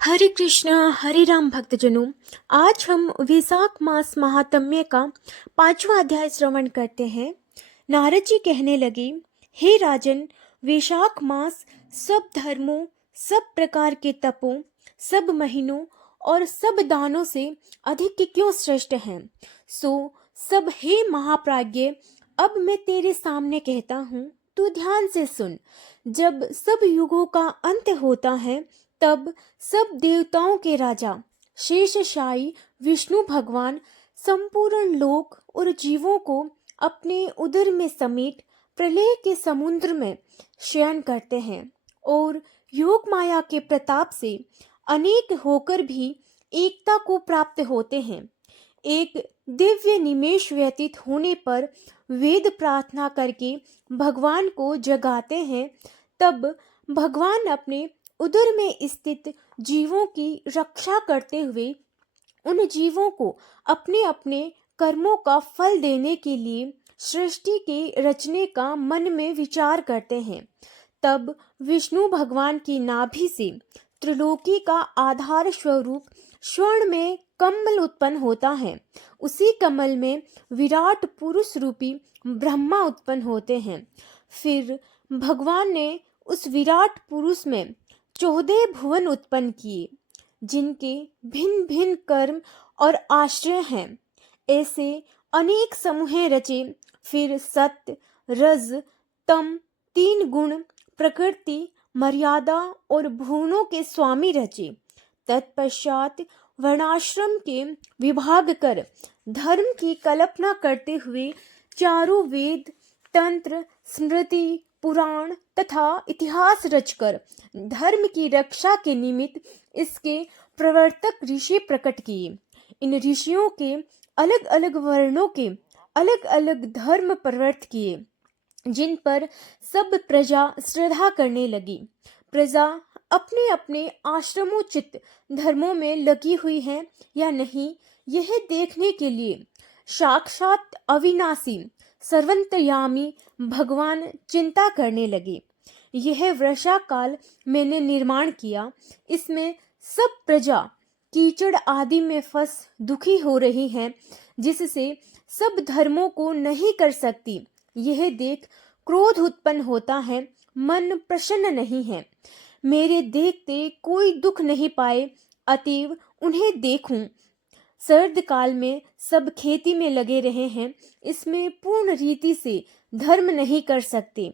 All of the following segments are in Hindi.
हरे कृष्णा हरे राम भक्तजनों। आज हम वैशाख मास महात्म्य का 5वां अध्याय श्रवण करते हैं। नारद जी कहने लगे, हे राजन, वैशाख मास सब धर्मों, सब प्रकार के तपों, सब महीनों और सब दानों से अधिक क्यों श्रेष्ठ हैं। सो सब हे महाप्राज्ञ, अब मैं तेरे सामने कहता हूँ, तू ध्यान से सुन। जब सब युगों का अंत होता है, तब सब देवताओं के राजा शेषशायी विष्णु भगवान संपूर्ण लोक और जीवों को अपने उदर में समेट प्रलय के समुद्र में शयन करते हैं और योग माया के प्रताप से अनेक होकर भी एकता को प्राप्त होते हैं। एक दिव्य निमेष व्यतीत होने पर वेद प्रार्थना करके भगवान को जगाते हैं। तब भगवान अपने उदर में स्थित जीवों की रक्षा करते हुए उन जीवों को अपने अपने कर्मों का फल देने के लिए सृष्टि के रचने का मन में विचार करते हैं। तब विष्णु भगवान की नाभि से त्रिलोकी का आधार स्वरूप स्वर्ण में कमल उत्पन्न होता है। उसी कमल में विराट पुरुष रूपी ब्रह्मा उत्पन्न होते हैं। फिर भगवान ने उस विराट पुरुष में 14 भुवन उत्पन्न किए, जिनके भिन्न भिन्न कर्म और आश्रय हैं। ऐसे अनेक समूह रचे। फिर सत्य, रज, तम, 3 गुण, प्रकृति, मर्यादा और भुवनों के स्वामी रचे। तत्पश्चात वर्णाश्रम के विभाग कर धर्म की कल्पना करते हुए चारों वेद, तंत्र, स्मृति, पुराण तथा इतिहास रचकर धर्म की रक्षा के निमित्त इसके प्रवर्तक ऋषि प्रकट किए। इन ऋषियों के अलग अलग वर्णों के अलग अलग धर्म प्रवर्त किए, जिन पर सब प्रजा श्रद्धा करने लगी। प्रजा अपने अपने आश्रमोचित धर्मों में लगी हुई है या नहीं, यह देखने के लिए साक्षात अविनाशी सर्वंतर्यामी भगवान चिंता करने लगे। यह वर्षा काल मैंने निर्माण किया। इसमें सब प्रजा कीचड़ आदि में फंस दुखी हो रही है, जिससे सब धर्मों को नहीं कर सकती। यह देख क्रोध उत्पन्न होता है, मन प्रसन्न नहीं है। मेरे देखते कोई दुख नहीं पाए, अतएव उन्हें देखूं। सर्द काल में सब खेती में लगे रहे हैं, इसमें पूर्ण रीति से धर्म नहीं कर सकते।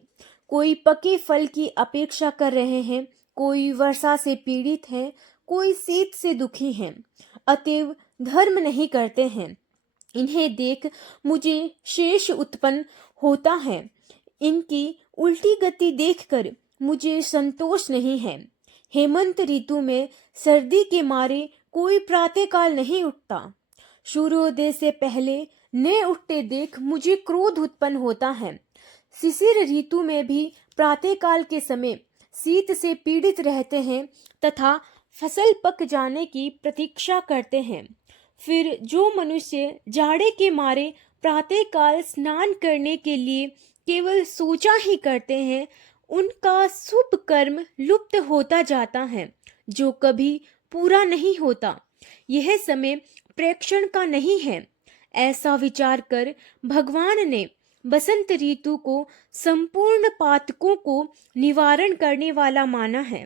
कोई पके फल की अपेक्षा कर रहे हैं, कोई वर्षा से पीड़ित है, कोई शीत से दुखी है, अतएव धर्म नहीं करते हैं। इन्हें देख मुझे शेष उत्पन्न होता है। इनकी उल्टी गति देखकर मुझे संतोष नहीं है। हेमंत ऋतु में सर्दी के मारे कोई प्रातःकाल नहीं उठता। सूर्योदय से पहले न उठते देख मुझे क्रोध उत्पन्न होता है। शिशिर ऋतु में भी प्रातःकाल के समय शीत से पीड़ित रहते हैं तथा फसल पक जाने की प्रतीक्षा करते हैं। फिर जो मनुष्य जाड़े के मारे प्रातःकाल स्नान करने के लिए केवल सोचा ही करते हैं, उनका शुभ कर्म लुप्त होता जाता है, जो कभी पूरा नहीं होता। यह समय प्रेक्षण का नहीं है। ऐसा विचार कर भगवान ने बसंत ऋतु को संपूर्ण पातकों को निवारण करने वाला माना है।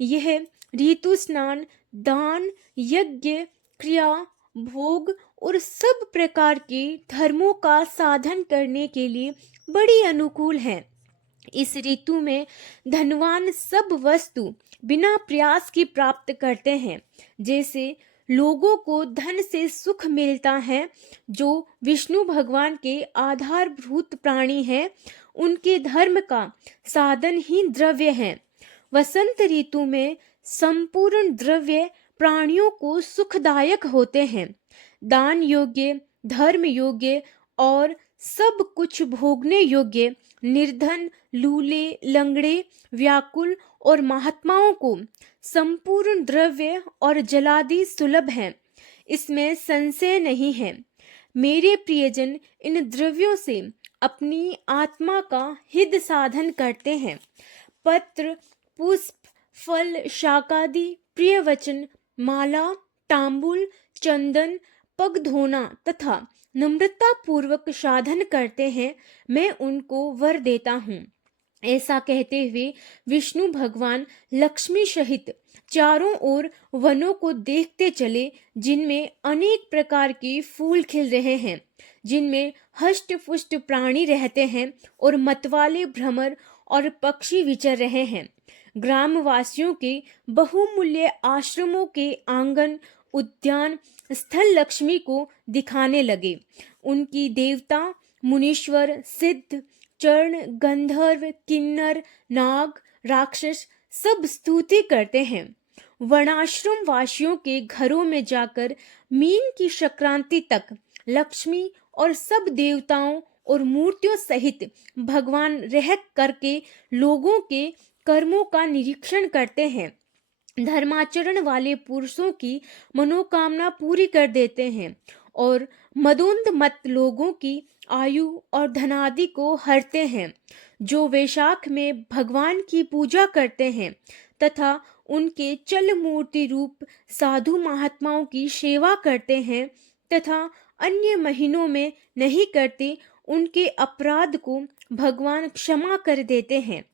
यह ऋतु स्नान, दान, यज्ञ, क्रिया, भोग और सब प्रकार के धर्मों का साधन करने के लिए बड़ी अनुकूल है। इस ऋतु में धनवान सब वस्तु बिना प्रयास की प्राप्त करते हैं। जैसे लोगों को धन से सुख मिलता है, जो विष्णु भगवान के आधारभूत प्राणी हैं, उनके धर्म का साधन ही द्रव्य है। वसंत ऋतु में संपूर्ण द्रव्य प्राणियों को सुखदायक होते हैं। दान योग्य, धर्म योग्य और सब कुछ भोगने योग्य निर्धन, लूले, लंगड़े, व्याकुल और महात्माओं को संपूर्ण द्रव्य और जलादि सुलभ है। इसमें संशय नहीं है। मेरे प्रियजन इन द्रव्यों से अपनी आत्मा का हित साधन करते हैं। पत्र, पुष्प, फल, शाकादि प्रिय वचन, माला, तांबुल, चंदन, पग धोना तथा नम्रता पूर्वक साधन करते हैं, मैं उनको वर देता हूँ। ऐसा कहते हुए विष्णु भगवान लक्ष्मी सहित चारों ओर वनों को देखते चले, जिनमें अनेक प्रकार के फूल खिल रहे हैं, जिनमें हष्ट पुष्ट प्राणी रहते हैं और मतवाले भ्रमर और पक्षी विचर रहे हैं। ग्रामवासियों के बहुमूल्य आश्रमों के आंगन, उद्यान, स्थल लक्ष्मी को दिखाने लगे। उनकी देवता, मुनीश्वर, सिद्ध, चरण, गंधर्व, किन्नर, नाग, राक्षस सब स्तुति करते हैं। वर्णाश्रम वासियों के घरों में जाकर मीन की संक्रांति तक लक्ष्मी और सब देवताओं और मूर्तियों सहित भगवान रह करके लोगों के कर्मों का निरीक्षण करते हैं। धर्माचरण वाले पुरुषों की मनोकामना पूरी कर देते हैं और मदोन्मत्त लोगों की आयु और धनादि को हरते हैं। जो वैशाख में भगवान की पूजा करते हैं तथा उनके चल मूर्ति रूप साधु महात्माओं की सेवा करते हैं तथा अन्य महीनों में नहीं करते, उनके अपराध को भगवान क्षमा कर देते हैं।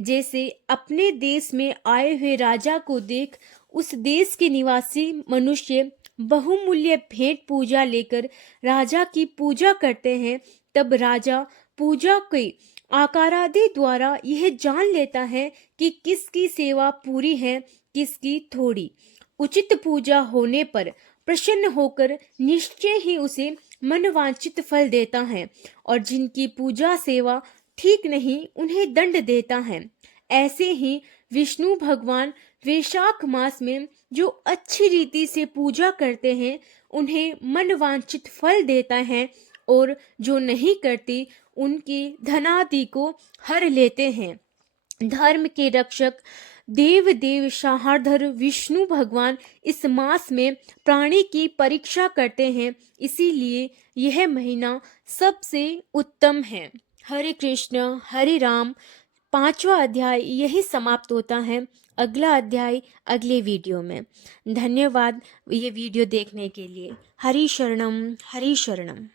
जैसे अपने देश में आए हुए राजा को देख उस देश के निवासी मनुष्य बहुमूल्य भेंट पूजा लेकर राजा की पूजा करते हैं, तब राजा पूजा के आकारादि द्वारा यह जान लेता है कि किसकी सेवा पूरी है, किसकी थोड़ी। उचित पूजा होने पर प्रसन्न होकर निश्चय ही उसे मनवांछित फल देता है और जिनकी पूजा सेवा ठीक नहीं, उन्हें दंड देता है। ऐसे ही विष्णु भगवान वैशाख मास में जो अच्छी रीति से पूजा करते हैं, उन्हें मनवांछित फल देता है और जो नहीं करते, उनके धनादि को हर लेते हैं। धर्म के रक्षक देव देव शाहधर विष्णु भगवान इस मास में प्राणी की परीक्षा करते हैं, इसीलिए यह महीना सबसे उत्तम है। हरे कृष्ण हरे राम। 5वां अध्याय यही समाप्त होता है। अगला अध्याय अगले वीडियो में। धन्यवाद ये वीडियो देखने के लिए। हरि शरणम हरि शरणम।